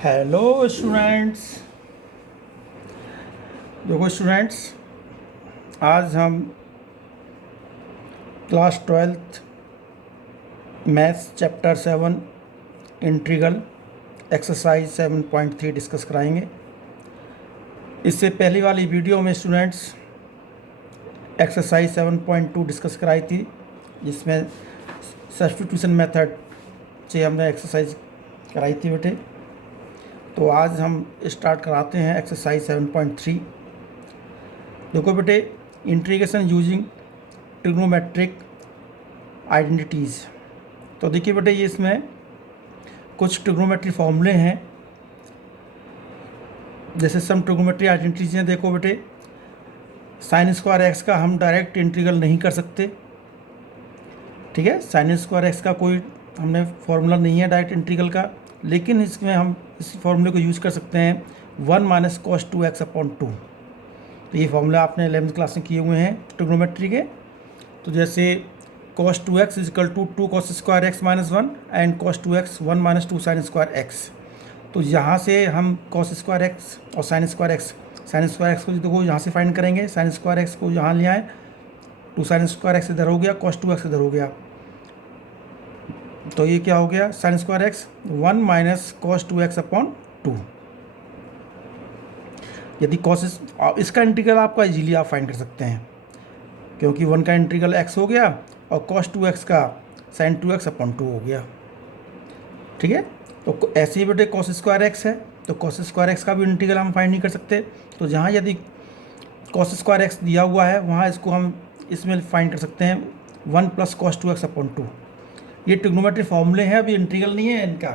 Hello students. देखो students, आज हम class 12th maths chapter 7 integral exercise 7.3 discuss कराएंगे। इससे पहली वाली वीडियो में स्टूडेंट्स एक्सरसाइज 7.2 डिस्कस कराई थी, जिसमें सब्स्टिट्यूशन मेथड से हमने एक्सरसाइज कराई थी बेटे। तो आज हम स्टार्ट कराते हैं एक्सरसाइज 7.3। देखो बेटे, इंटीग्रेशन यूजिंग ट्रिग्नोमेट्रिक आइडेंटिटीज़। तो देखिए बेटे, ये इसमें कुछ ट्रिग्नोमेट्री फॉर्मूले हैं। जैसे सम ट्रिग्नोमेट्री आइडेंटिटीज़ हैं। देखो बेटे, साइन स्क्वायर एक्स का हम डायरेक्ट इंटीग्रल नहीं कर सकते, ठीक है। साइन स्क्वायर एक्स का कोई हमने फार्मूला नहीं है डायरेक्ट इंटीग्रल का, लेकिन इसमें हम इस फार्मूले को यूज़ कर सकते हैं 1 माइनस कॉस 2x अपॉन 2। तो ये फार्मूला आपने 11th क्लास में किए हुए हैं ट्रिग्नोमेट्री के। तो जैसे cos 2x equal to 2 cos square x minus 1 and cos 2x 1 minus 2 sine square x. तो यहाँ से हम cos स्क्वायर एक्स और साइन स्क्वायर एक्स को देखो यहाँ से फाइंड करेंगे। साइन स्क्वायर एक्स को यहाँ ले आए, 2 साइन स्क्वायर एक्स इधर हो गया, cos 2x इधर हो गया। तो ये क्या हो गया, sign square x 1 minus cos 2x upon 2। यदि कॉस इसका इंटीग्रल आपका इजीली आप फाइंड कर सकते हैं, क्योंकि 1 का इंटीग्रल x हो गया और cos 2x का साइन 2x अपॉन 2 हो गया, ठीक है। तो ऐसे ही बेटे cos स्क्वायर एक्स है, तो cos स्क्वायर एक्स का भी इंटीग्रल हम फाइंड नहीं कर सकते। तो जहाँ यदि cos स्क्वायर एक्स दिया हुआ है, वहाँ इसको हम इसमें फाइंड कर सकते हैं 1 प्लस cos 2x अपॉन 2। ये ट्रिग्नोमेट्री फॉर्मूले हैं, अभी इंटीग्रल नहीं है इनका,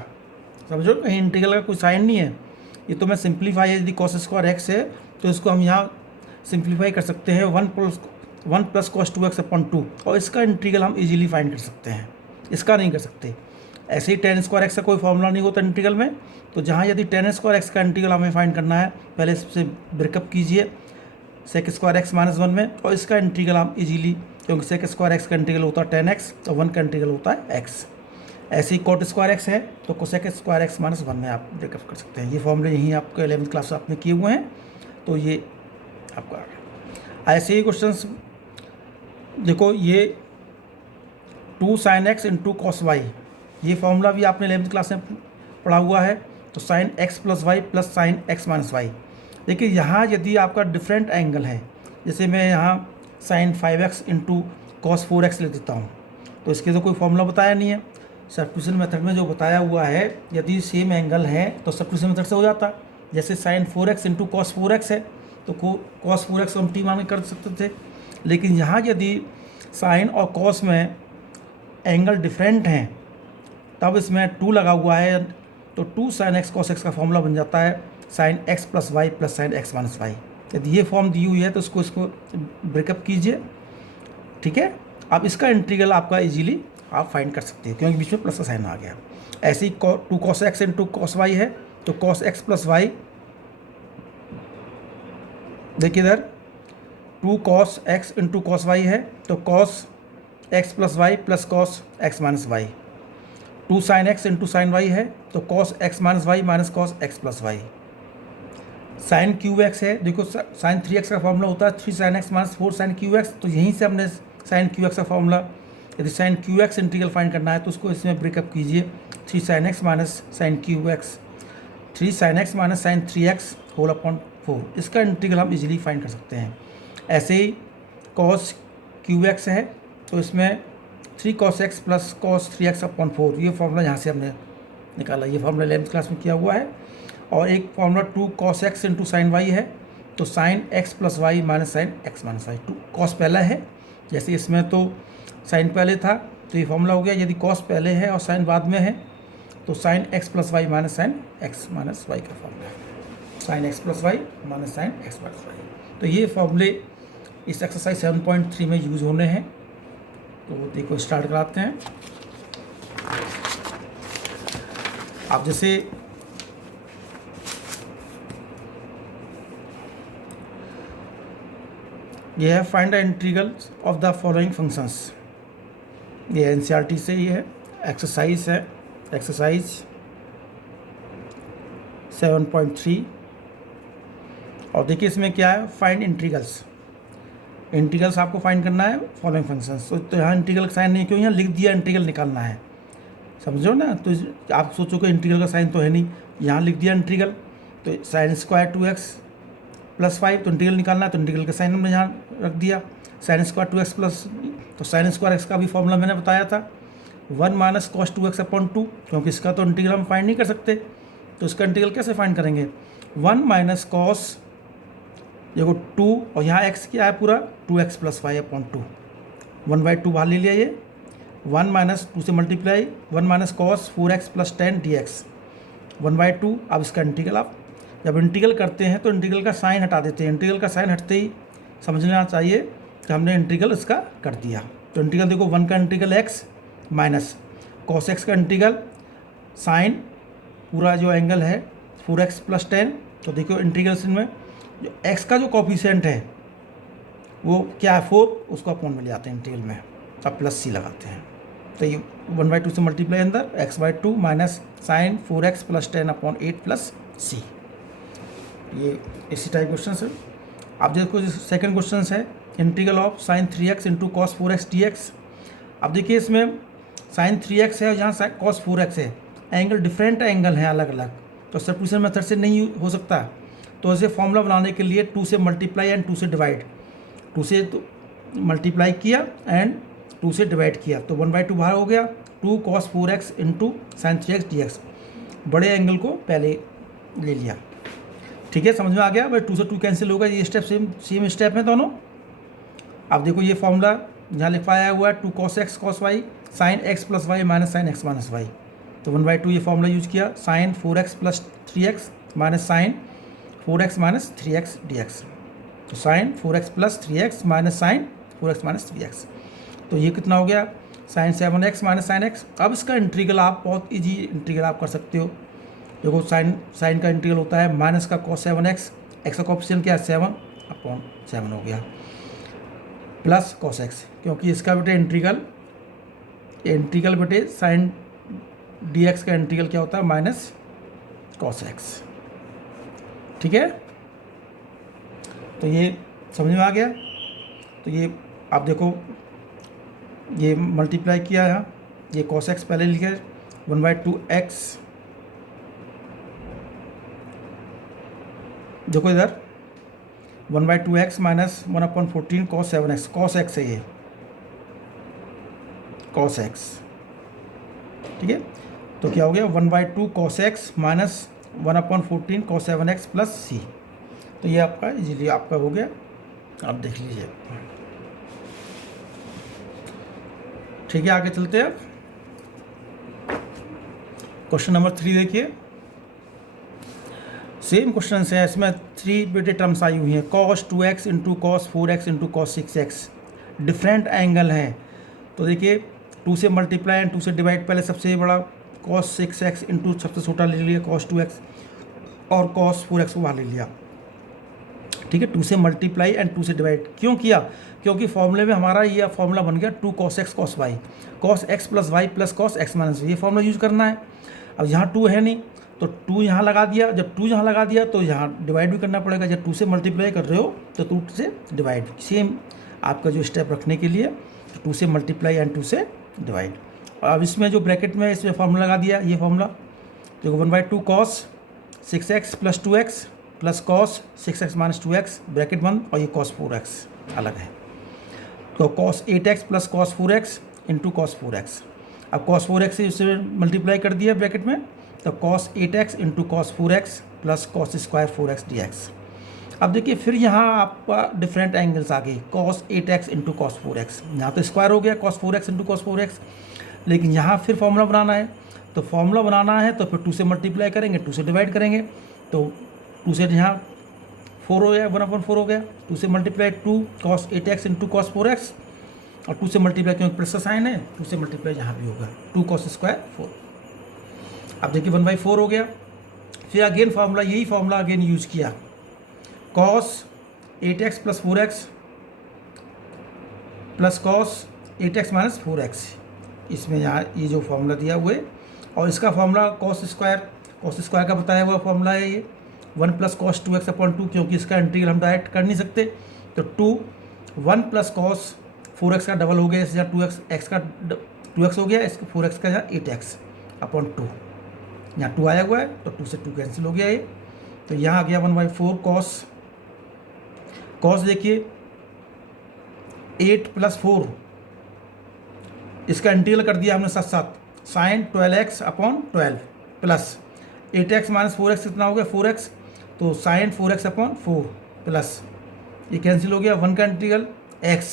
समझो। कहीं इंटीग्रल का कोई साइन नहीं है। ये तो मैं सिंप्लीफाई, यदि cos स्क्वायर एक्स है तो इसको हम यहाँ सिंप्लीफाई कर सकते हैं 1 प्लस cos 2x अपॉन 2, और इसका इंटीग्रल हम इजीली फाइंड कर सकते हैं, इसका नहीं कर सकते। ऐसे ही tan स्क्वायर एक्स का कोई फॉर्मूला नहीं होता इंटीग्रल में। तो जहाँ यदि tan स्क्वायर एक्स का इंटीग्रल हमें फाइंड करना है, पहले इससे ब्रेकअप कीजिए sec स्क्वायर एक्स माइनस 1 में, और इसका इंटीग्रल हम इजीली, क्योंकि sec स्क्वायर एक्स का इंटीग्रल होता है tan x और 1 का इंटीग्रल होता है x। ऐसे ही cot स्क्वायर एक्स है तो cosec स्क्वायर एक्स माइनस 1 में आप ब्रेकअप कर सकते हैं। ये फॉर्मूले यहीं आपके 11th क्लास आपने किए हुए हैं, तो ये आपका। ऐसे ही क्वेश्चंस देखो, ये 2 sin x into cos y, ये फॉर्मूला भी आपने 11th क्लास में पढ़ा हुआ है। तो sine x plus y plus sine x minus y. देखिए यहाँ यदि आपका डिफरेंट एंगल है, जैसे मैं यहाँ sign 5x into cos 4x ले देता हूँ, तो इसके तो कोई फॉर्मूला बताया नहीं है। सब्स्टिट्यूशन मेथड में जो बताया हुआ है, यदि सेम एंगल है तो सब्स्टिट्यूशन मेथड से हो जाता। जैसे sign 4x into cos 4x है, तो कॉस 4x हम टी मान के कर सकते थे। लेकिन यहाँ यदि साइन और कॉस में एंगल डिफरेंट हैं, तब इसमें 2 लगा हुआ है, तो 2 साइन एक्स कॉस एक्स का फॉर्मूला बन जाता है sine x plus y plus sine x minus y. यदि ये फॉर्म दी हुई है तो इसको ब्रेकअप कीजिए, ठीक है। अब इसका इंटीग्रल आपका इजीली आप फाइंड कर सकते हैं, क्योंकि बीच में प्लस का साइन आ गया। ऐसे ही 2 cos x into cos y है, तो cos x प्लस वाई, देखिए इधर 2 cos x into cos y है, तो cos x plus y plus cos x minus y. 2 sine x into sine y है, तो cos x minus y minus cos x plus y. Sine cube x है, देखो sine 3x का formula होता है 3 sine x minus 4 sine cube x. तो यहीं से हमने साइन क्यू एक्स का फॉर्मूला, यदि sine cube x integral find करना है तो उसको इसमें ब्रेकअप कीजिए 3 sine x minus sine cube x, 3 sine x minus sine 3x whole upon 4। इसका इंटीग्रल हम इजीली फाइंड कर सकते हैं। ऐसे ही cos क्यू एक्स है, तो इसमें 3 cos x plus cos 3x upon 4, ये फॉर्मूला यहाँ से हमने निकाला। ये फॉर्मूला 11th क्लास में किया हुआ है। और एक formula 2 cos x into sine y है, तो sine x plus y minus sine x minus y. 2 cos पहला है, जैसे इसमें तो साइन पहले था, तो ये फॉर्मूला हो गया। यदि cos पहले है और साइन बाद में है, तो sine x plus y minus sine x minus y का फॉर्मूला है, sine x plus y minus sine x minus y. तो ये फॉर्मूले इस एक्सरसाइज 7.3 में यूज़ होने हैं। तो देखो स्टार्ट कराते हैं। आप जैसे ये है find the integral of the following functions. ये एनसीईआरटी से ही है, एक्सरसाइज है, एक्सरसाइज 7.3। और देखिए इसमें क्या है, फाइंड इंटीग्रल्स। इंटीग्रल्स आपको फाइंड करना है फॉलोइंग फंक्शंस। तो यहाँ इंटीग्रल का साइन नहीं, क्यों यहाँ लिख दिया इंटीग्रल निकालना है, समझो ना। तो आप सोचो कि इंटीग्रल का साइन तो है नहीं, यहाँ लिख दिया इंटीग्रल। तो साइन स्क्वायर 2x + 5, तो इंटीग्रल निकालना है, तो इंटीग्रल का साइन हमने यहाँ रख दिया। साइन स्क्वायर 2x प्लस, तो साइन स्क्वायर x का भी फॉर्मूला मैंने बताया था 1 - cos 2x/2, क्योंकि इसका तो इंटीग्रल हम फाइंड नहीं कर सकते, तो इसका इंटीग्रल कैसे फाइंड करेंगे। 1 - cos, देखो 2, और यहाँ x क्या है पूरा 2x + 5/2, 1/2 बाहर ले लिया ये। 1 - 2 से मल्टीप्लाई, 1 - cos 4x + 10 dx 1/2। अब इसका इंटीग्रल आप जब इंटीग्रल करते हैं तो इंटीग्रल का साइन हटा देते हैं। इंटीग्रल का साइन हटते ही समझना चाहिए कि हमने इंटीग्रल इसका कर दिया। तो इंटीग्रल देखो 1 का integral x minus cos x का इंटीग्रल साइन पूरा जो एंगल है 4x + 10। तो देखो इंटीग्रेशन में जो x का जो कॉफिशिएंट है वो क्या है 4, उसको अपॉन में ले आते हैं इंटीग्रल में, अब +c लगाते हैं। तो ये 1/2 से मल्टीप्लाई अंदर x/2 minus sign 4x + 10/8 + c। ये इसी टाइप क्वेश्चन है। अब देखो सेकंड क्वेश्चन है integral of sine 3x × cos 4x dx। अब देखिए इसमें साइन 3x है और यहाँ cos 4x है, एंगल डिफरेंट एंगल हैं अलग अलग, तो सब्स्टिट्यूशन मेथड से नहीं हो सकता। तो इसे फॉर्मूला बनाने के लिए 2 से मल्टीप्लाई एंड 2 से डिवाइड, 2 से तो मल्टीप्लाई किया एंड 2 से डिवाइड किया, तो 1/2 बाहर हो गया। 2 cos 4x × sin 3x dx, बड़े एंगल को पहले ले लिया। ठीक है, समझ में आ गया भाई। 2 से 2 कैंसिल होगा, ये स्टेप सेम स्टेप है दोनों। अब देखो ये फॉर्मूला यहाँ लिखवाया हुआ है 2 cos x cos y sin x + y minus sin x - y। तो 1/2 ये फॉर्मूला यूज किया, sin 4x + 3x minus sin 4x - 3x dx। तो sin 4x + 3x minus sin 4x - 3x, तो ये कितना हो गया sin 7x - sin x। अब इसका इंटीग्रल आप बहुत इजी इंटीग्रल आप कर सकते हो। देखो साइन का इंटीग्रल होता है माइनस का cos 7x, x का कोएफिशिएंट क्या है 7/7 हो गया, प्लस cos x, क्योंकि इसका बेटे इंटीग्रल बेटे साइन dx का इंटीग्रल क्या होता है माइनस cos x। ठीक है, तो ये समझ में आ गया। तो ये आप देखो ये मल्टीप्लाई किया यहाँ, ये cos x पहले लिखे 1/2x, देखो इधर 1/2x minus 1/14 cos 7x, cos x है ये cos x। ठीक है, तो क्या हो गया 1/2 cos x minus 1/14 cos 7x + c। तो ये आपका इजीली आपका हो गया, आप देख लीजिए। ठीक है, आगे चलते हैं। क्वेश्चन नंबर 3 देखिए, सेम क्वेश्चन है, इसमें 3 बेटे टर्म्स आई हुई हैं, cos 2x × cos 4x × cos 6x, different angle हैं। तो देखिए 2 से मल्टीप्लाई एंड 2 से डिवाइड, पहले सबसे बड़ा cos 6x × सबसे छोटा ले लिया cos 2x, और cos 4x को बाहर ले लिया। ठीक है, 2 से मल्टीप्लाई एंड 2 से डिवाइड क्यों किया, क्योंकि फॉर्मूले में हमारा ये फॉर्मूला बन गया 2 cos x cos y, cos x + y + cos x - y, ये फॉर्मूला यूज़ करना है। अब यहाँ 2 है नहीं, तो 2 यहाँ लगा दिया, जब 2 यहाँ लगा दिया तो यहाँ डिवाइड भी करना पड़ेगा। जब 2 से मल्टीप्लाई कर रहे हो तो 2 से डिवाइड, सेम आपका जो स्टेप रखने के लिए 2 से मल्टीप्लाई एंड 2 से डिवाइड। अब इसमें जो ब्रैकेट में इसमें फॉर्मूला लगा दिया, ये फॉर्मूला देखो 1/2 cos 6x + 2x + cos 6x - 2x bracket बंद, और ये cos 4x अलग है। तो cos 8x + cos 4x × cos 4x, अब cos 4x से इससे मल्टीप्लाई कर दिया ब्रैकेट में, तो cos 8x × cos 4x + cos square 4x dx। अब देखिए फिर यहाँ आपका डिफरेंट एंगल्स आ गए, cos 8x × cos 4x, यहाँ तो स्क्वायर हो गया cos 4x × cos 4x, लेकिन यहाँ फिर फॉर्मूला बनाना है। तो फॉर्मूला बनाना है तो फिर 2 से मल्टीप्लाई करेंगे, 2 से डिवाइड करेंगे, तो 2 से यहाँ 4 हो गया, 1/4 हो गया, 2 से multiply 2 cos 8x × cos 4x, और 2 से मल्टीप्लाई क्योंकि प्लस का साइन है 2 से मल्टीप्लाई यहाँ भी होगा 2 cos स्क्वायर 4। अब देखिए 1/4 हो गया। फिर अगेन फार्मूला, यही फार्मूला अगेन यूज किया, cos 8x + 4x + cos 8x - 4x, इसमें यहाँ ये जो फार्मूला दिया हुआ है, और इसका फार्मूला cos कॉस स्क्वायर का बताया हुआ फॉर्मूला है ये, 1 प्लस कॉस 2x अपॉन 2, क्योंकि इसका इंटीग्रल हम डायरेक्ट कर नहीं सकते, तो 1 प्लस कॉस 4x का डबल हो गया, इस यहाँ 2x का 2x हो गया, इसका 4x का यहाँ 8x अपॉन 2, यहाँ 2 आया हुआ है तो 2 से 2 कैंसिल हो गया ये, तो यहाँ आ गया 1/4 कॉस देखिए 8 प्लस 4, इसका इंटीग्रल कर दिया हमने साथ साथ sign 12x upon 12 plus 8x minus 4x कितना हो गया 4x, तो साइन 4x अपॉन 4 प्लस ये कैंसिल हो गया, 1 का इंटीग्रल x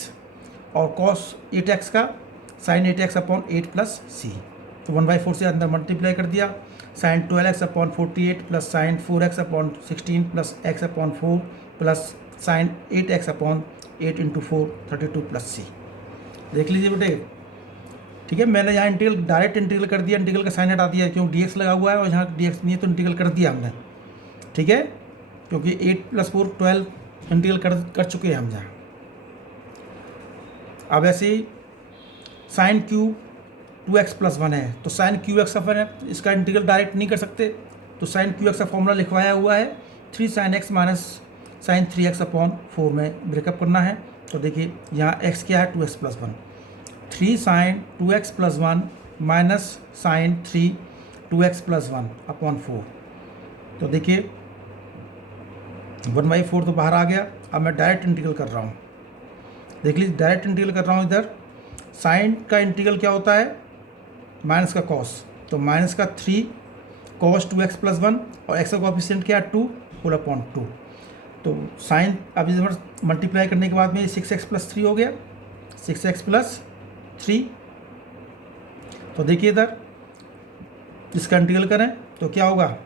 और कॉस 8x का sign 8x upon 8 plus c, तो 1/4 से अंदर मल्टीप्लाई कर दिया, sine 12x upon 48 plus sine 4x upon 16 plus x upon 4 plus sine 8x upon 8 into 4 32 plus c। देख लीजिए बेटे, ठीक है, मैंने यहाँ इंटीग्रल डायरेक्ट इंटीग्रल कर दिया, इंटीग्रल का साइन हटा दिया क्योंकि dx लगा हुआ है और यहाँ dx नहीं है तो इंटीग्रल कर दिया हमने, ठीक है, क्योंकि 8 प्लस 4 12 इंटीग्रल कर चुके हैं हम यहाँ। अब ऐसे ही साइन क्यूब 2x प्लस 1 है, तो साइन QX अपन है, इसका इंटीग्रल डायरेक्ट नहीं कर सकते, तो साइन QX का फॉर्मूला लिखवाया हुआ है 3 sin x minus sine 3x upon 4 में ब्रेकअप करना है, तो देखिए यहाँ x क्या है 2x plus 1, 3 sine 2x plus 1 minus sine 2x plus 1 upon 4, तो देखिए 1/4 तो बाहर आ गया। अब मैं डायरेक्ट इंटीग्रल कर रहा हूँ, देख लीजिए डायरेक्ट इंटीग्रल कर रहा हूँ। इधर साइन का इंटीग्रल क्या होता है माइनस का कॉस, तो माइनस का 3 कॉस 2x प्लस 1 और x का कोएफिशिएंट क्या है 2 होल अपॉन 2, तो साइन अब इधर मल्टीप्लाई करने के बाद में 6x प्लस 3 हो गया, 6x प्लस 3, तो देखिए इधर इसका इंटीग्रल करें तो क्या होगा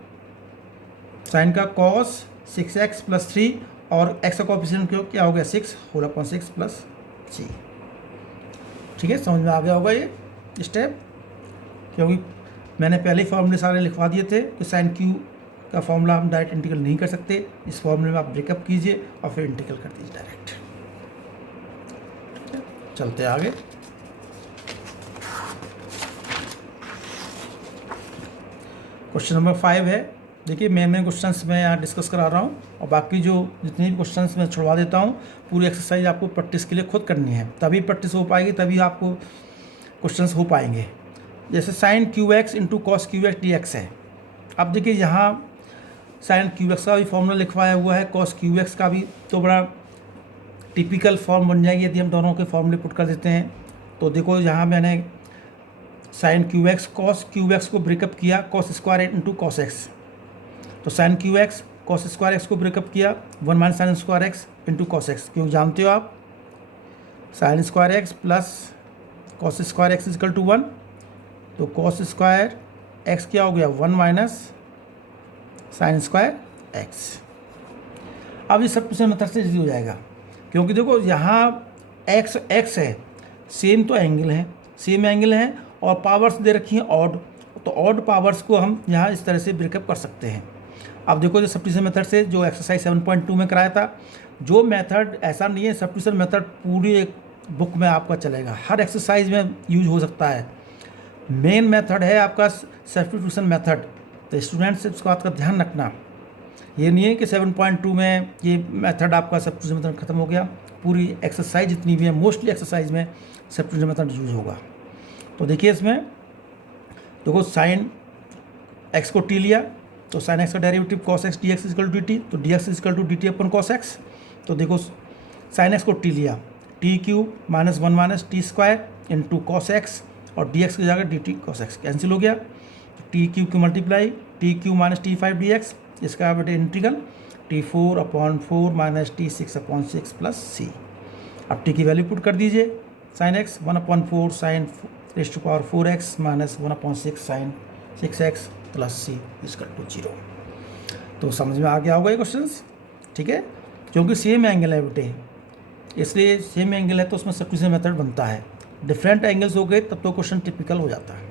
साइन का कॉस 6x प्लस 3 और x का कोएफिशिएंट क्या हो गया 6 होल अपॉन 6 प्लस c। ठीक है, समझ में आ गया होगा ये स्टेप, क्योंकि मैंने पहले ही फॉर्मूले सारे लिखवा दिए थे कि साइन क्यू का फॉर्मूला हम डायरेक्ट इंटीग्रल नहीं कर सकते, इस फॉर्मूले में आप ब्रेकअप कीजिए और फिर इंटीग्रल कर दीजिए डायरेक्ट। ठीक है, चलते आगे। क्वेश्चन नंबर 5 है, देखिए मैं क्वेश्चंस में यहाँ डिस्कस करा रहा हूँ और बाकी जो जितने भी क्वेश्चंस मैं छुड़वा देता हूँ, पूरी एक्सरसाइज आपको प्रैक्टिस के लिए खुद करनी है, तभी प्रैक्टिस हो पाएगी, तभी आपको क्वेश्चंस हो पाएंगे। जैसे sine QX into cos QX dx है। अब देखिए यहाँ साइन QX का भी फॉर्मूला लिखवाया हुआ है, कॉस QX का भी, तो बड़ा टिपिकल फॉर्म बन जाएगी यदि हम दोनों के फॉर्मूले पुट कर देते हैं। तो देखो यहाँ मैंने साइन QX कॉस QX को ब्रेकअप किया cos square into cos x, तो sine QX cos square x को ब्रेकअप किया 1 minus sine square x into cos x, क्योंकि जानते हो आप sine square x plus cos square x is equal to 1, तो कॉस स्क्वायर एक्स क्या हो गया 1 माइनस साइन स्क्वायर एक्स। अब ये सब मेथड से इजी हो जाएगा, क्योंकि देखो यहाँ एक्स एक्स है, सेम तो एंगल है, सेम एंगल है और पावर्स दे रखी हैं ऑड, तो ऑड पावर्स को हम यहाँ इस तरह से ब्रेकअप कर सकते हैं। अब देखो जो सब्स्टिट्यूशन मेथड से जो एक्सरसाइज 7.2 में कराया था, जो मेथड ऐसा नहीं है, सब्स्टिट्यूशन मेथड पूरी एक बुक में आपका चलेगा, हर एक्सरसाइज में यूज हो सकता है। मेन मेथड है आपका सब्स्टिट्यूशन मेथड, तो स्टूडेंट्स इस बात का ध्यान रखना, ये नहीं है कि 7.2 में ये मेथड आपका सब्स्टिट्यूशन मेथड खत्म हो गया, पूरी एक्सरसाइज जितनी भी है मोस्टली एक्सरसाइज में सब्स्टिट्यूशन मेथड यूज होगा। तो देखिए इसमें देखो साइन एक्स को टी लिया, तो साइन एक्स का derivative cos x d x is equal to d t, तो d x is equal to d t अपन कॉस एक्स, तो देखो साइन एक्स को टी लिया t cube minus 1 minus t square into cos x और d x की जगह d t cos x cancel हो गया, टी क्यूब की multiply t cube minus t 5 d x, इसका बेटे integral T 4 upon 4 minus t 6 upon 6 plus c. अब t की वैल्यू पुट कर दीजिए, sine x 1/4 sine raise to power 4x minus 1/6 sine 6x plus c is equal to 0। तो समझ में आ गया होगा ये क्वेश्चंस, ठीक है, क्योंकि सेम एंगल है बेटे, इसलिए सेम एंगल है तो उसमें सब्स्टिट्यूशन मेथड बनता है। डिफरेंट एंगल्स हो गए तब तो क्वेश्चन टिपिकल हो जाता है।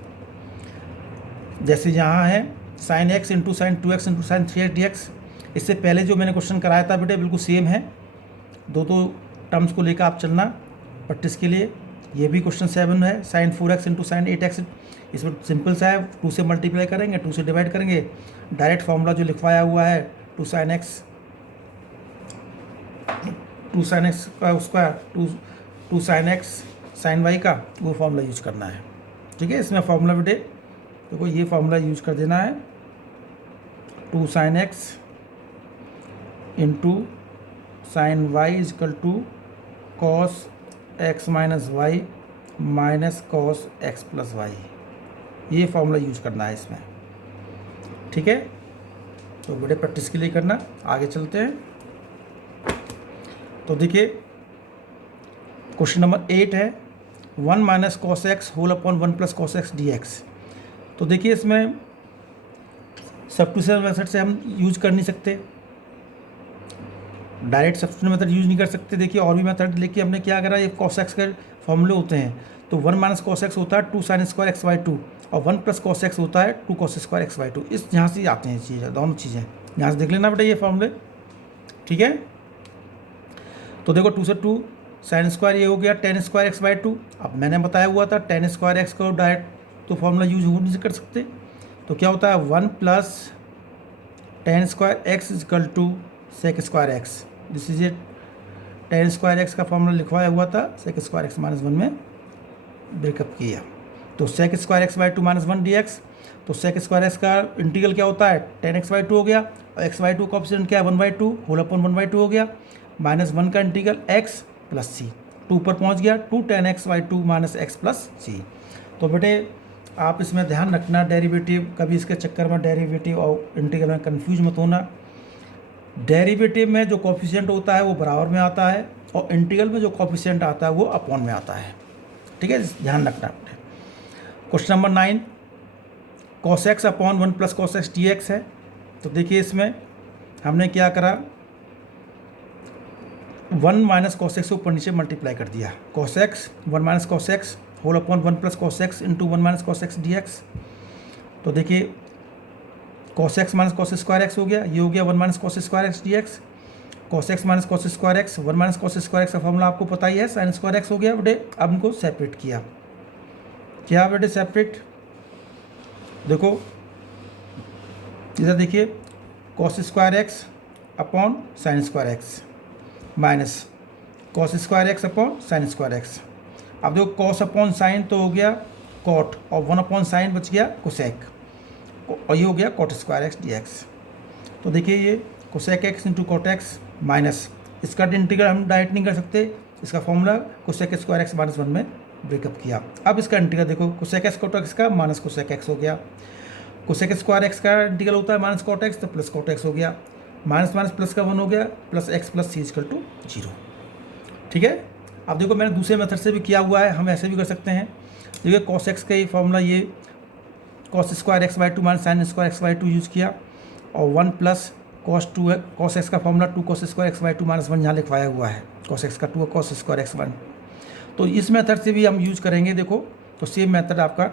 जैसे यहाँ है sine x into sign 2x into sine 3x dx, इससे पहले जो मैंने क्वेश्चन कराया था बेटे बिल्कुल सेम है, दो टर्म्स को लेकर आप चलना प्रैक्टिस के लिए, ये भी क्वेश्चन 7 है, sign 4x into sine 8x। इसमें सिंपल सा है, 2 से मल्टीप्लाई करेंगे, 2 से डिवाइड करेंगे, डायरेक्ट फार्मूला जो लिखवाया हुआ है 2 sin x का square 2 sin x sin y का, वो फार्मूला यूज करना है। ठीक है, इसमें फार्मूला बेटे देखो ये फार्मूला यूज कर देना है, 2 sin x into sine y equal to cos x minus y minus cos x plus y, ये फार्मूला यूज करना है इसमें। ठीक है, तो बेटे प्रैक्टिस के लिए करना। आगे चलते हैं। तो देखिए क्वेश्चन नंबर 8 है, 1 minus cos x whole upon 1 plus cos x d x. तो देखिए इसमें सब्स्टिट्यूशन मेथड से हम यूज कर नहीं सकते, डायरेक्ट सब्स्टिट्यूशन मेथड यूज नहीं कर सकते। देखिए और भी मेथड लेके हमने क्या करा, ये कॉस एक्स के फॉर्मूले होते हैं। तो 1 माइनस कॉस एक्स होता है 2 साइन स्क्वायर एक्स बाई 2, और 1 प्लस कॉस एक्स होता है 2 कॉस स्क्वायर एक्स बाई 2। इस यहाँ से आते हैं चीज़ें, दोनों चीज़ें यहाँ से देख लेना बेटा ये फॉर्मूले। ठीक है, तो देखो 2 से 2 साइन स्क्वायर ये हो गया टेन स्क्वायर एक्स बाई 2। अब मैंने बताया हुआ था टेन स्क्वायर एक्स को डायरेक्ट तो फॉर्मूला यूज हो नहीं कर सकते, तो क्या होता है 1 plus tan square x is equal to sec square x. This is a tan square x का फॉर्मूला लिखवाया हुआ था, सेक स्क्वायर एक्स माइनस 1 में ब्रेकअप किया। तो sec square x by 2 minus 1 d x. तो सेक स्क्वायर एक्स का इंटीग्रल क्या होता है, टेन एक्स बाई 2 हो गया, और एक्स बाई 2 का ऑप्शन क्या है 1/2 होल अपॉन 1/2 हो गया, माइनस 1 का इंटीग्रल एक्स प्लस सी, 2 पर पहुंच गया 2 tan x by 2 minus x plus c. तो बेटे आप इसमें ध्यान रखना, डेरिवेटिव कभी इसके चक्कर में डेरिवेटिव और इंटीग्रल में कंफ्यूज मत होना। डेरिवेटिव में जो कोफिशिएंट होता है वो बराबर में आता है, और इंटीग्रल में जो कोफिशिएंट आता है वो अपॉन में आता है। ठीक है, ध्यान रखना। Question number 9, cos x upon 1 plus cos x dx है। तो देखिए इसमें हमने क्या करा, 1 माइनस कॉस एक्स ऊपर नीचे मल्टीप्लाई कर दिया, cos x 1 minus cos x whole upon 1 plus cos x into 1 minus cos x d x. तो देखिए cos x minus cos square x हो गया, ये हो गया 1 minus cos square x d x. cos x minus cos square x 1 minus cos square x का formula आपको पता ही है, साइन स्क्वायर एक्स हो गया बेटे। अब इनको सेपरेट किया, क्या बेटे सेपरेट, देखो इधर देखिए cos square x upon sine square x minus cos square x upon sine square x. अब देखो कॉस अपॉन साइन तो हो गया कॉट, और 1 अपॉन साइन बच गया कोसेक, और ये हो गया cot square x d x. तो देखिए ये cosec x into cot x minus, इसका इंटीग्रल हम डायरेक्ट नहीं कर सकते, इसका formula cosec square x minus 1 में ब्रेकअप किया। अब इसका इंटीग्रल देखो कोसेक एक्स कॉट एक्स का माइनस कोसेक एक्स हो गया, कोसेक स्क्वायर एक्स का इंटीग्रल होता है माइनस कॉट एक्स, तो प्लस कॉट एक्स हो गया, माइनस माइनस प्लस का 1 हो गया, plus x plus c is equal to 0। ठीक है, अब देखो मैंने दूसरे मेथड से भी किया हुआ है, हम ऐसे भी कर सकते हैं। देखिए कॉस एक्स का ये फॉर्मूला, ये cos square x by 2 minus sine square x by 2 use किया, और 1 प्लस कॉस एक्स का formula 2 cos square x by 2 minus 1 यहाँ लिखवाया हुआ है, कॉस एक्स का 2 कॉस स्क्वायर एक्स 1। तो इस मेथड से भी हम यूज़ करेंगे। देखो तो सेम मेथड आपका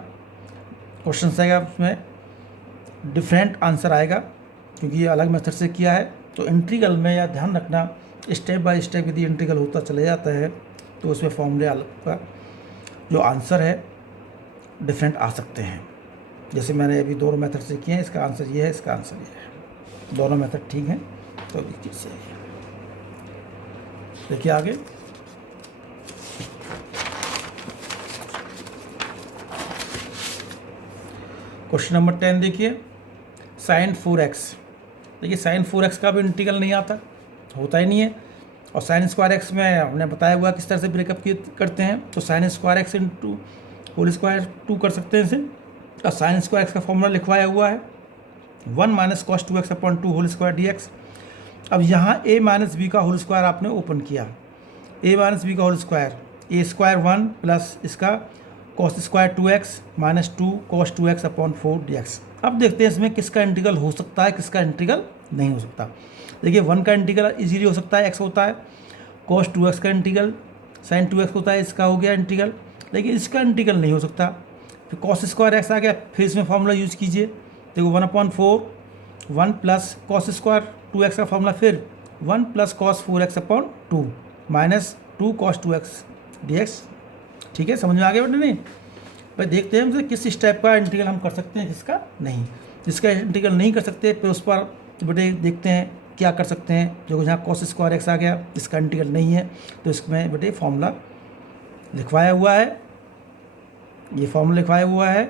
क्वेश्चन आएगा, उसमें डिफरेंट आंसर आएगा क्योंकि ये अलग मेथड से किया है। तो इंटीग्रल में या ध्यान रखना, स्टेप बाय स्टेप यदि इंटीग्रल होता चले जाता है तो उसमें फॉर्मूले का जो आंसर है डिफरेंट आ सकते हैं। जैसे मैंने अभी दोनों मेथड से किए हैं, इसका आंसर ये है, इसका आंसर ये है, दोनों मेथड ठीक हैं। तो देखिए सही है, देखिए आगे क्वेश्चन नंबर 10 देखिए, साइन 4x। देखिए साइन 4x का भी इंटीग्रल नहीं आता, होता ही नहीं है। और साइन स्क्वायर एक्स में हमने बताया हुआ किस तरह से ब्रेकअप करते हैं, तो sine square x into whole square 2 कर सकते हैं इसे, और साइन स्क्वायर एक्स का फॉर्मूला लिखवाया हुआ है 1 minus cos 2x upon 2 whole square d x. अब यहाँ a माइनस बी का होल स्क्वायर आपने ओपन किया, a माइनस बी का whole square, a square 1 plus इसका cos square 2x minus 2 cos 2x upon 4 d x. अब देखते हैं इसमें किसका इंटीग्रल हो सकता है, किसका इंटीग्रल नहीं हो सकता। देखिए 1 का इंटीग्रल इजीली हो सकता है, x होता है, cos 2x का इंटीग्रल sin 2x होता है, इसका हो गया इंटीग्रल, लेकिन इसका इंटीग्रल नहीं हो सकता। फिर cos स्क्वायर x आ गया, फिर इसमें फॉर्मूला यूज़ कीजिए, देखो 1/4 1 प्लस cos स्क्वायर 2x का फॉर्मूला, फिर 1 plus cos 4x upon 2 minus 2 cos 2x dx। ठीक है, समझ में आ गया बेटा? नहीं भाई, देखते हैं हमसे किस स्टेप का इंटीग्रल हम कर सकते हैं, किसका नहीं। जिसका इंटीग्रल नहीं कर सकते फिर उस पर बेटे देखते हैं क्या कर सकते हैं। जो यहाँ कॉस स्क्वायर एक्स आ गया, इसका इंटीग्रल नहीं है तो इसमें बेटे फॉर्मूला लिखवाया हुआ है, ये फॉर्मूला लिखवाया हुआ है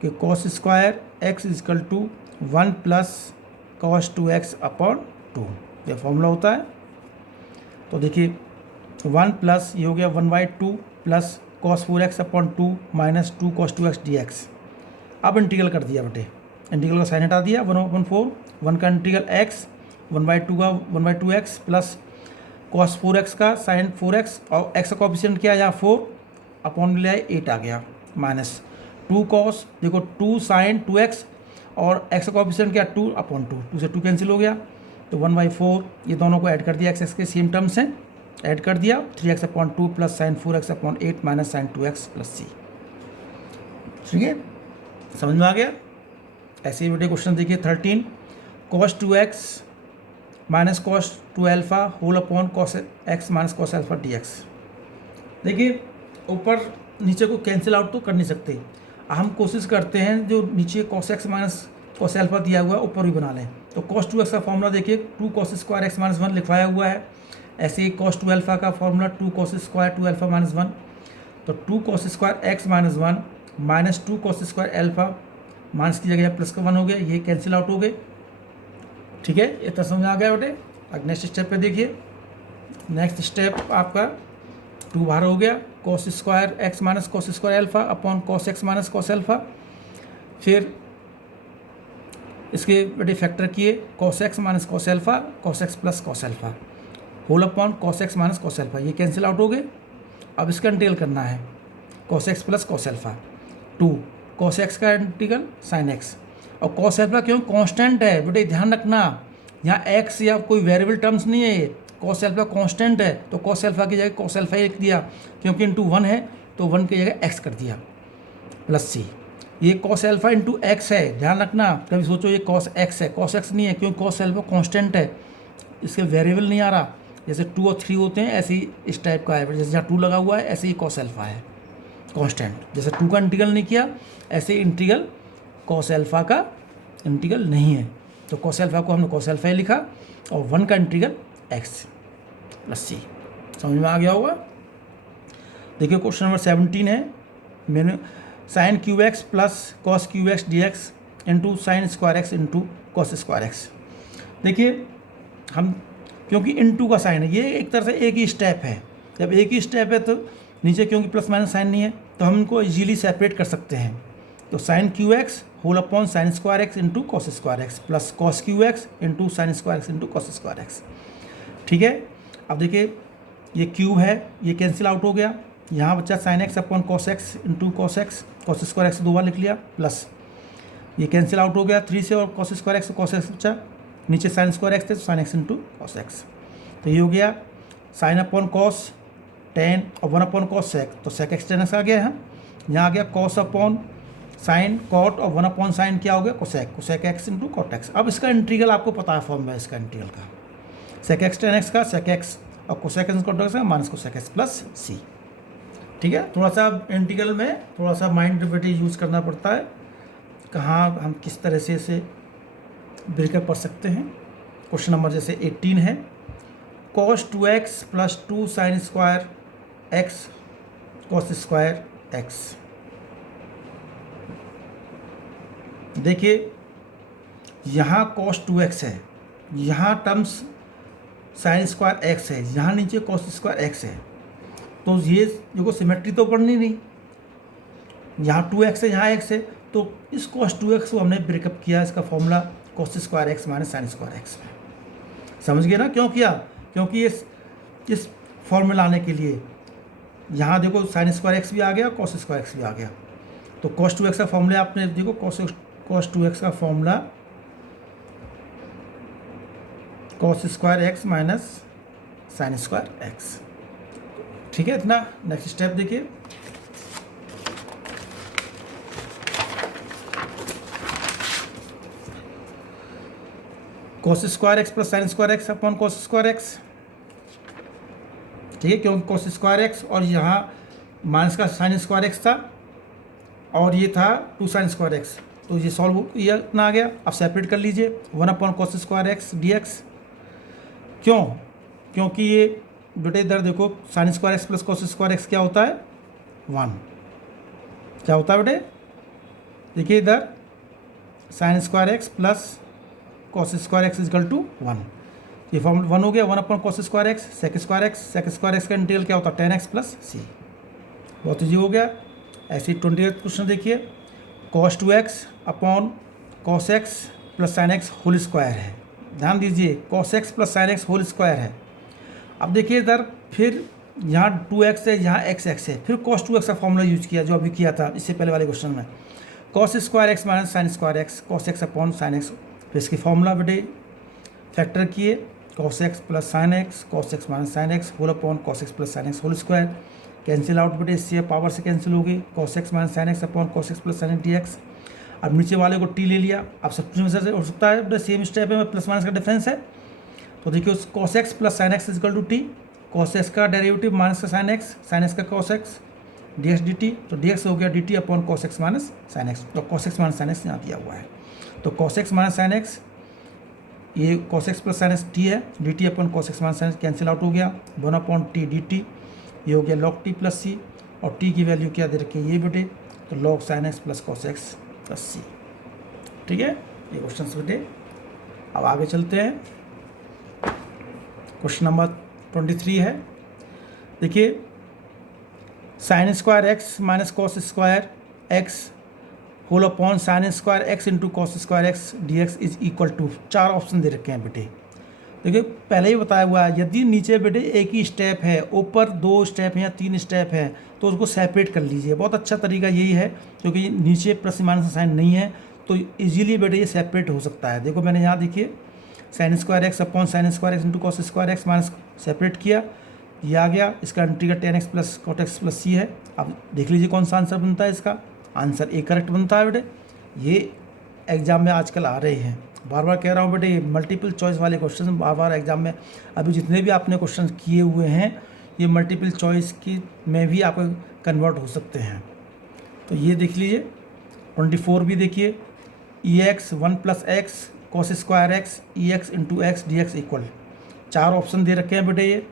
कि cos square x is equal to 1 plus cos 2x upon 2, ये फॉर्मूला होता है। तो देखिए 1 प्लस ये हो गया 1/2 plus cos 4x upon 2 minus 2 cos 2x dx। अब इंटीग्रल कर दिया बेटे, इंटीग्रल का साइन हटा दिया, 1/4, 1 का इंटीग्रल x, 1/2 का 1/2x प्लस कॉस 4x का साइन 4x और x का कोएफिशिएंट क्या है यहाँ 4 अपॉन लिया है 8 आ गया, माइनस 2 कॉस, देखो 2 साइन 2x और x का कोएफिशिएंट क्या 2 अपॉन 2, 2 से 2 कैंसिल हो गया तो 1/4, ये दोनों को ऐड कर दिया, x के सेम टर्म्स हैं, ऐड कर दिया 3x upon 2 plus sine 4x upon 8 minus sine 2x plus c। ठीक है, समझ में आ गया? ऐसे ही बेटे क्वेश्चन देखिए 13, cos 2x minus cos 2 alpha whole upon cos x minus cos alpha dx। देखिए ऊपर नीचे को कैंसिल आउट तो कर नहीं सकते, हम कोशिश करते हैं जो नीचे cos x minus cos alpha दिया हुआ है ऊपर भी बना लें। तो कॉस 2x का फॉर्मूला देखिए 2 कॉस स्क्वायर एक्स माइनस 1 लिखवाया हुआ है। ऐसे ही कॉस 2 अल्फा का formula 2 cos square 2 alpha minus 1, तो 2 cos square x minus 1 minus 2 cos square alpha, minus की जगह प्लस का 1 हो गया, ये कैंसिल आउट हो गए। ठीक है, इतना समझ आ गया बेटे? अब नेक्स्ट स्टेप पे देखिए, नेक्स्ट स्टेप आपका 2 बाहर हो गया, cos square x minus cos square alpha upon cos x minus cos alpha, फिर इसके बेटे फैक्टर किए cos x minus cos alpha cos x plus cos alpha whole upon cos x minus cos alpha, ये cancel out हो गए। अब इसका integral करना है cos x plus cos alpha 2 cos x का इंटीग्रल साइन एक्स, और कॉस अल्फा क्यों कांस्टेंट है बेटे, ध्यान रखना यहाँ एक्स या कोई वेरिएबल टर्म्स नहीं है, कॉस अल्फा कांस्टेंट है तो कॉस अल्फा की जगह कॉस अल्फा ही लिख दिया, क्योंकि इंटू 1 है तो 1 की जगह एक्स कर दिया प्लस सी। ये कॉस अल्फा इंटू एक्स है, ध्यान रखना, कभी सोचो ये कॉस एक्स है, कॉस एक्स नहीं है क्योंकि कॉस अल्फा कांस्टेंट है, इसके वेरिएबल नहीं आ रहा। जैसे 2 और 3 होते हैं ऐसे ही इस टाइप का है, जैसे जहाँ 2 लगा हुआ है ऐसे ही कॉस अल्फा है कांस्टेंट। जैसे 2 का इंटीग्रल नहीं किया ऐसे इंटीग्रल कॉस अल्फा का इंटीग्रल नहीं है, तो कॉस अल्फा को हमने कॉस अल्फा ही लिखा और 1 का इंटीग्रल एक्स प्लस सी। समझ में आ गया होगा? देखिए क्वेश्चन नंबर 17 है, मैंने sine cube x plus cos cube x d x into sine square x into cos square x. देखिए हम क्योंकि इंटू का साइन है, ये एक तरह से एक ही स्टेप है, जब एक ही स्टेप है तो नीचे क्योंकि प्लस माइनस साइन नहीं है तो हम इनको इजीली सेपरेट कर सकते हैं। तो sine cube x whole upon sine square x into cos square x plus cos cube x into sine square x into cos square x. ठीक है, अब देखिए ये क्यूब है, ये कैंसिल आउट हो गया, यहाँ बच्चा sign x upon cos x into cos x, cos square x 2 बार लिख लिया, प्लस ये कैंसिल आउट हो गया 3 से और cos square x cos x बच्चा, नीचे साइन स्क्वायर एक्स थे तो sine x into cos x, तो ये हो गया साइन अपॉन कॉस 10 और 1 अपॉन कॉस सेक, तो सेक एक्स 10 एक्स आ गया यहाँ आ गया कॉस अपॉन साइन कॉट और 1 अपॉन साइन क्या हो गया cosec, cosec x into cot x. अब इसका इंटीग्रल आपको पता है फॉर्म है इसका इंटीग्रल का, सेक एक्स 10 एक्स का सेक एक्स और कोसेक एक्स कॉट एक्स का minus cosec x plus c. ठीक है, थोड़ा सा इंटीग्रल में थोड़ा सा माइंड बेटे यूज़ करना पड़ता है, कहाँ हम किस तरह से इसे ब्रेकअप कर सकते हैं। क्वेश्चन नंबर जैसे 18 है, cos 2x plus 2 sine square x cos square x. देखिए यहाँ cos 2x है, यहाँ टर्म्स साइन स्क्वायर एक्स है, यहाँ नीचे कॉस स्क्वायर एक्स है, तो ये देखो सिमेट्री तो पढ़नी नहीं, यहाँ 2x है यहाँ x है, तो इस cos 2x को हमने ब्रेकअप किया, इसका formula cos square x minus sine square x में। समझ गए ना क्यों किया? क्योंकि इस फॉर्मूला आने के लिए यहाँ देखो साइन स्क्वायर एक्स भी आ गया cos स्क्वायर एक्स भी आ गया, तो cos 2x का फॉर्मूला आपने देखो cos 2x का formula cos square x minus sine square x. ठीक है, इतना। नेक्स्ट स्टेप देखिए, cos square x plus sign square x upon cos square x. ठीक है, क्योंकि cos स्क्वायर एक्स और यहाँ माइनस का साइन स्क्वायर एक्स था और ये था 2 साइन स्क्वायर एक्स, तो ये सॉल्व ये अपना आ गया। अब सेपरेट कर लीजिए 1 upon cos square x d x. क्यों? क्योंकि ये बेटे इधर देखो sign square x plus cos square x क्या होता है 1। क्या होता है बेटे? देखिए इधर sine square x plus cos square x is equal to 1। ये फॉर्म 1 हो गया। 1 upon cos square x sec square x का इंटीग्रल क्या होता है 10x प्लस सी। बहुत ईजी हो गया। ऐसे 28 क्वेश्चन देखिए, cos 2x upon cos x plus sine x whole square है। ध्यान दीजिए cos x plus sine x whole square है। अब देखिए इधर फिर यहाँ 2x है, यहाँ x है, फिर cos 2x का फॉर्मूला यूज किया जो अभी किया था इससे पहले वाले क्वेश्चन में, cos square x minus sine square x cos x upon sine x. फिर इसकी फॉर्मूला बेटे फैक्टर किए cos x plus sine x cos x minus sine x whole upon cos x plus sine x whole square. Cancel out बेटे, इससे power से cancel होगी cos x minus sine x upon cos x plus sine d x. अब नीचे वाले को t ले लिया। अब सब्स्टिट्यूशन से हो सकता है बेटे सेम स्टेप है, प्लस माइनस का डिफरेंस है। तो देखिए उस cos x plus sine x is equal to t, cos x का डेरिवेटिव माइनस का साइन एक्स का cos x d x d t. तो डी एक्स हो गया d t upon cos x minus sine x. तो cos x minus sine x यहाँ दिया हुआ है, तो cos x minus sine x ये cos x plus sine x T है, D t upon cos x minus sine x cancel out हो गया 1 अपॉन टी डी टी। ये हो गया log t प्लस सी, और t की वैल्यू क्या दे रखी है ये बेटे, तो log sine x plus cos x plus c. ठीक है, ये क्वेश्चन बेटे। अब आगे चलते हैं, क्वेश्चन नंबर 23 है। देखिए sine square x minus cos square x whole upon sine square x into cos square x d x is equal to, 4 option दे रखे हैं बेटे। देखिए पहले ही बताया हुआ है, यदि नीचे बेटे एक ही स्टेप है, ऊपर 2 स्टेप हैं या 3 स्टेप है, तो उसको सेपरेट कर लीजिए। बहुत अच्छा तरीका यही है, क्योंकि नीचे प्लस माइनस साइन नहीं है तो इजीली बेटे ये सेपरेट हो सकता है। देखो मैंने यहाँ देखिए sine square x upon sine square x into cos square x minus separate किया, ये आ गया। इसका integral 10x plus cot x plus c है। अब देख लीजिए कौन सा आंसर बनता है इसका। आंसर ए करेक्ट बनता है बेटे। ये एग्जाम में आजकल आ रहे हैं, बार बार कह रहा हूँ बेटे, ये मल्टीपल चॉइस वाले क्वेश्चन बार बार एग्जाम में अभी जितने भी आपने क्वेश्चन किए हुए हैं ये मल्टीपल चॉइस की में भी आपको कन्वर्ट हो सकते हैं। तो ये देख लीजिए 24 भी देखिए, e x 1 plus x cos square x e x into x d x equal, 4 option दे रखे हैं बेटे, ये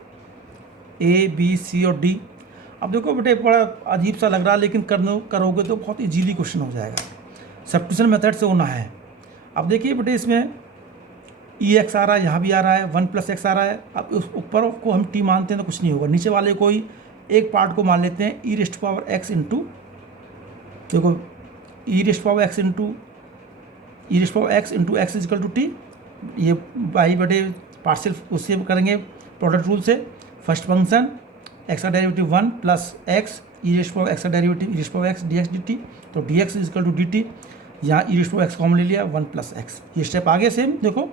ए बी सी और डी। अब देखो बेटे बड़ा अजीब सा लग रहा है, लेकिन करोगे तो बहुत इजीली क्वेश्चन हो जाएगा। सब्स्टिट्यूशन मेथड से होना है। अब देखिए बेटे इसमें ई एक्स आ रहा है, यहाँ भी आ रहा है, 1 प्लस एक्स आ रहा है। अब उस ऊपर को हम टी मानते हैं तो कुछ नहीं होगा, नीचे वाले को ही एक पार्ट को मान लेते हैं e raised power x into, देखो e raised power x into x is equal to t. ये बाई बेटे पार्शियल उससे करेंगे प्रोडक्ट रूल से। फर्स्ट फंक्शन एक्स का derivative 1 plus x e raised power x का derivative e raised power x d x d t. तो d x is equal to d t, यहाँ e raised power x common ले लिया 1 plus x. ये step आ गया, same देखो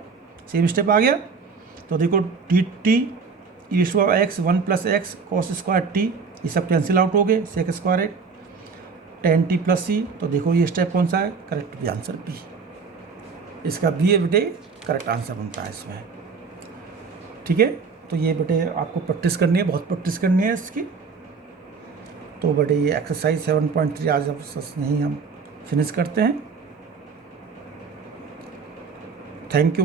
same step आ गया। तो देखो D T E raised power x 1 plus x cos square T, ये सब कैंसिल आउट हो गए, सेक स्क्वायर है 10t प्लस सी। तो देखो ये स्टेप कौन सा है, करेक्ट भी आंसर बी। इसका बी है बेटे करेक्ट आंसर बनता है इसमें। ठीक है, तो ये बेटे आपको प्रैक्टिस करनी है, बहुत प्रैक्टिस करनी है इसकी। तो बेटे ये एक्सरसाइज 7.3 आज नहीं हम फिनिश करते हैं। Thank you.